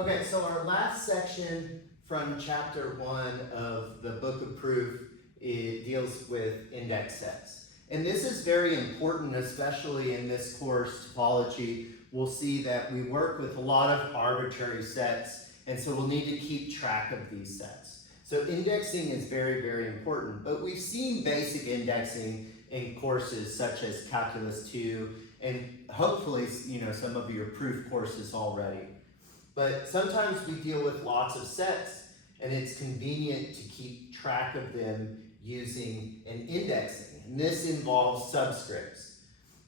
Okay, so our last section from chapter 1 of the Book of Proof, it deals with index sets. And this is very important, especially in this course, topology. We'll see that we work with a lot of arbitrary sets, and so we'll need to keep track of these sets. So indexing is very, very important, but we've seen basic indexing in courses such as Calculus 2, and hopefully, some of your proof courses already. But sometimes we deal with lots of sets, and it's convenient to keep track of them using an indexing. And this involves subscripts.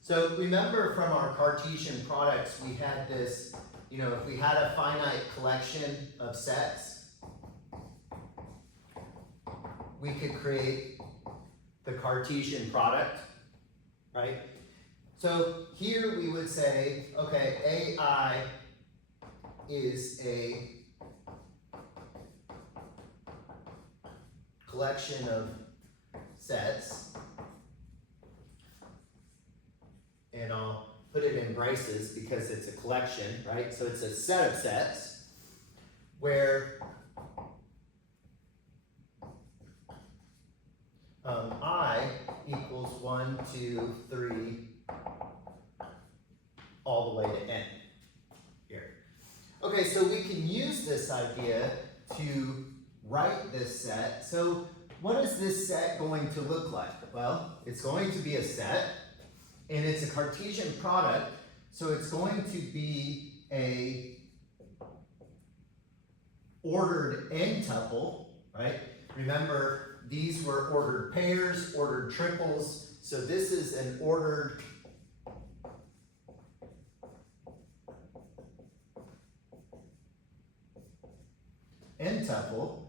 So remember from our Cartesian products, we had this, if we had a finite collection of sets, we could create the Cartesian product, right? So here we would say, okay, AI is a collection of sets, and I'll put it in braces because it's a collection, right? So it's a set of sets where I equals 1, 2, 3, all the way to n here. Okay, so we can use this idea to write this set. So what is this set going to look like? Well, it's going to be a set, and it's a Cartesian product, so it's going to be a ordered n-tuple, right? Remember, these were ordered pairs, ordered triples, so this is an ordered n-tuple,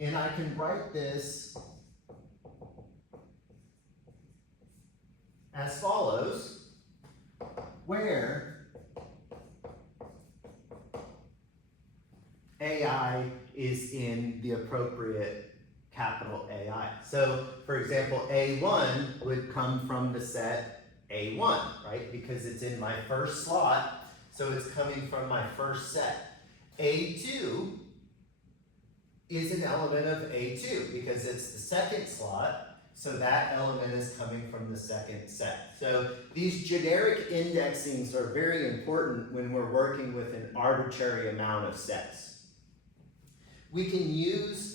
and I can write this as follows, where AI is in the appropriate capital AI. So, for example, A1 would come from the set A1, right? Because it's in my first slot, so it's coming from my first set. A2 is an element of A2 because it's the second slot, so that element is coming from the second set. So these generic indexings are very important when we're working with an arbitrary amount of sets. We can use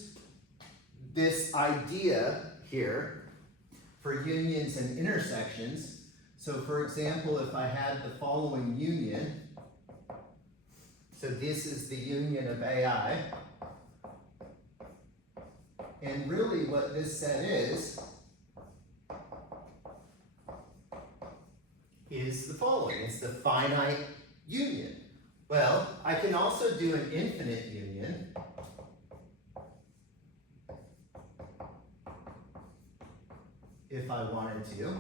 this idea here for unions and intersections. So for example, if I had the following union, so this is the union of AI, and really what this set is the following. It's the finite union. Well, I can also do an infinite union. If I wanted to.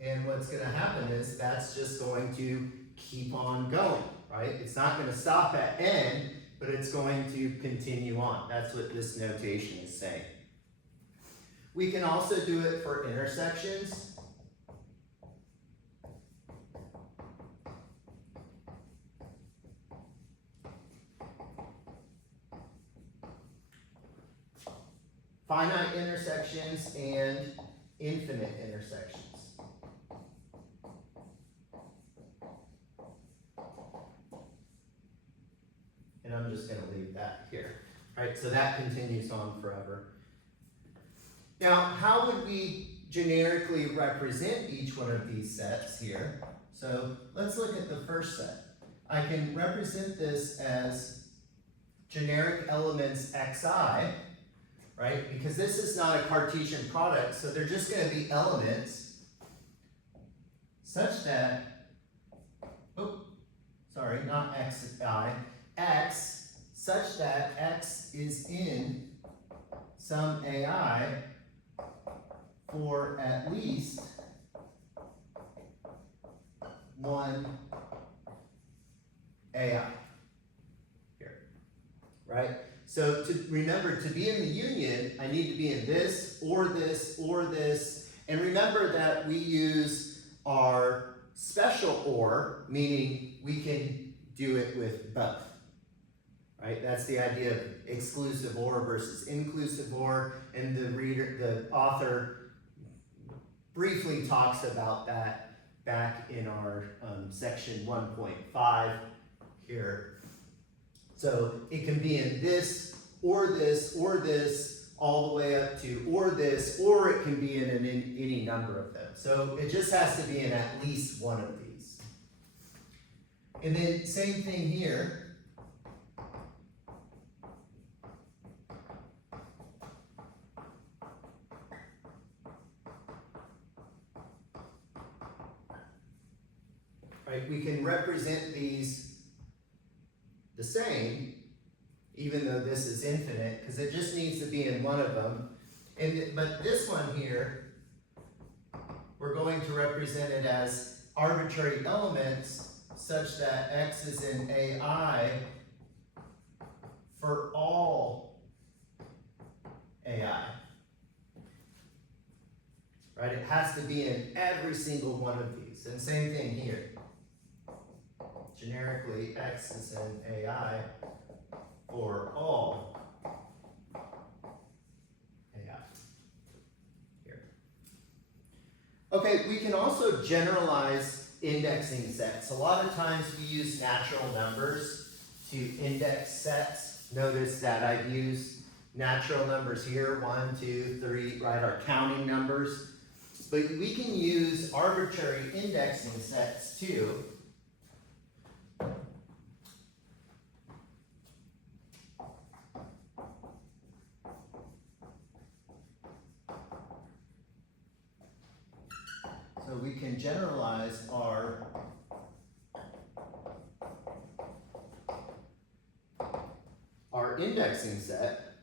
And what's going to happen is that's just going to keep on going, right? It's not going to stop at n, but it's going to continue on. That's what this notation is saying. We can also do it for intersections. Finite intersections and infinite intersections. And I'm just going to leave that here. Right, so that continues on forever. Now, how would we generically represent each one of these sets here? So let's look at the first set. I can represent this as generic elements xi, right? Because this is not a Cartesian product, so they're just going to be elements such that, not xi, x such that x is in some AI for at least one AI here, right? So to remember, to be in the union, I need to be in this, or this, or this. And remember that we use our special or, meaning we can do it with both. Right? That's the idea of exclusive or versus inclusive or, and the author briefly talks about that back in our section 1.5 here. So it can be in this, or this, or this, all the way up to or this, or it can be in any number of them. So it just has to be in at least one of these. And then same thing here. Right, we can represent these the same, even though this is infinite, because it just needs to be in one of them. But this one here, we're going to represent it as arbitrary elements such that x is in AI for all AI. Right, it has to be in every single one of these. And same thing here. Generically, x is in AI for all AI. Here. Okay, we can also generalize indexing sets. A lot of times we use natural numbers to index sets. Notice that I've used natural numbers here, 1, 2, 3, right, our counting numbers. But we can use arbitrary indexing sets too. So we can generalize our indexing set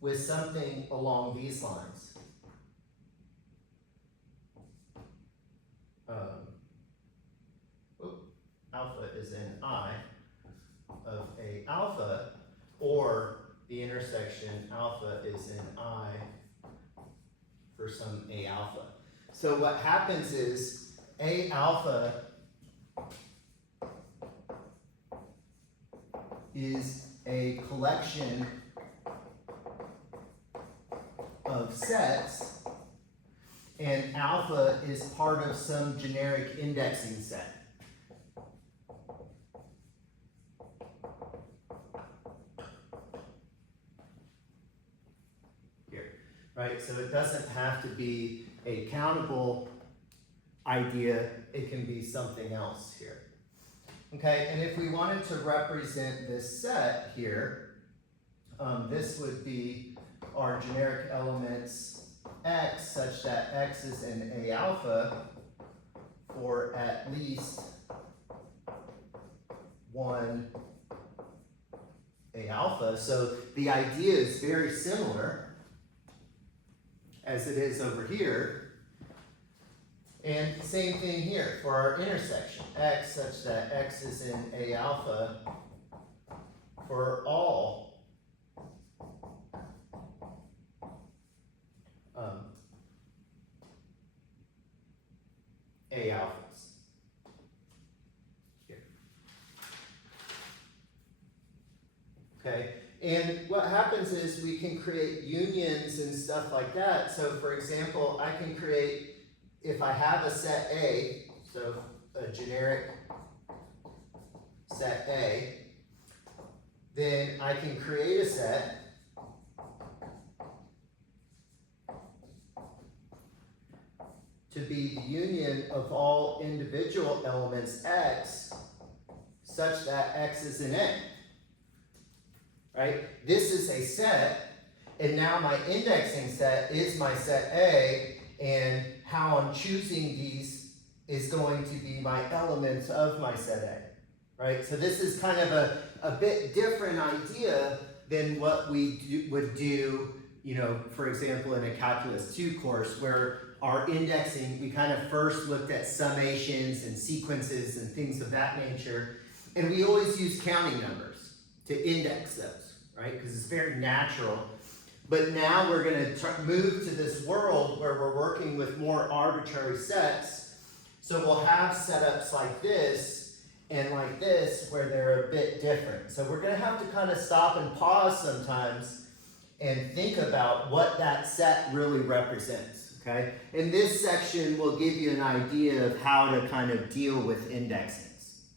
with something along these lines. Alpha is in I of A alpha, or the intersection alpha is in I for some A alpha. So what happens is A alpha is a collection of sets, and alpha is part of some generic indexing set. Here, right? So it doesn't have to be a countable idea, it can be something else here. Okay, and if we wanted to represent this set here, this would be our generic elements x, such that x is in A alpha for at least one A alpha. So the idea is very similar as it is over here. And same thing here for our intersection, x such that x is in A alpha for all A alphas. Here. Okay, and what happens is we can create unions and stuff like that. So for example, I can create, if I have a set A, so a generic set A, then I can create a set to be the union of all individual elements x such that x is in A. Right? This is a set, and now my indexing set is my set A, and how I'm choosing these is going to be my elements of my set A, right? So this is kind of a bit different idea than what we would do, you know, for example, in a Calculus 2 course, where our indexing, we kind of first looked at summations and sequences and things of that nature, and we always use counting numbers to index those, right? Because it's very natural. But now we're going to move to this world where we're working with more arbitrary sets. So we'll have setups like this and like this where they're a bit different. So we're going to have to kind of stop and pause sometimes and think about what that set really represents, okay? And this section will give you an idea of how to kind of deal with indexing.